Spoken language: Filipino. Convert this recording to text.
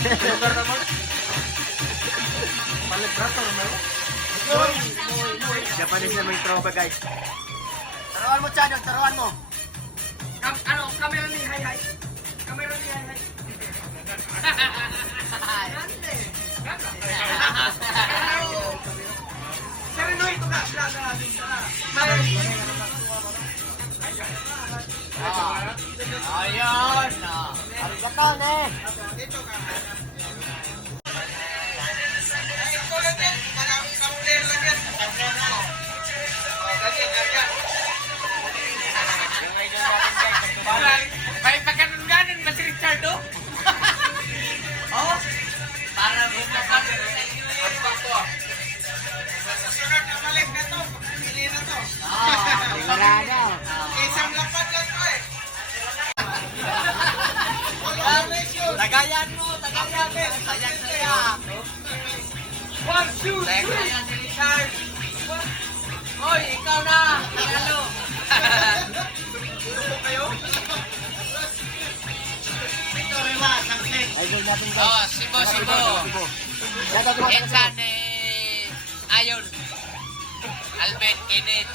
Lugar naman. Palibrato naman. Japanese na may tropa guys. Taruan mo, Chad. Taruan mo. Camera ni hi. Camera ni hi. Pero no, ito ka. Ayun. Arigaton eh. May pagkanon-ganon ba si Richardo? Oh? Para bumakan ang pato. Sa sunod na balik na to, pili na to. Sigurado. Isang lapad lang to eh. Tagayan mo, tagayan eh. Sayang-sayang. 1, 2, 3. Sayang-sayang si Richard. Hoy, ikaw na. Tagalo. Gusto kayo? Idol natin guys. Oh, Sibo. Insan Ayon. Alvin, Kenneth.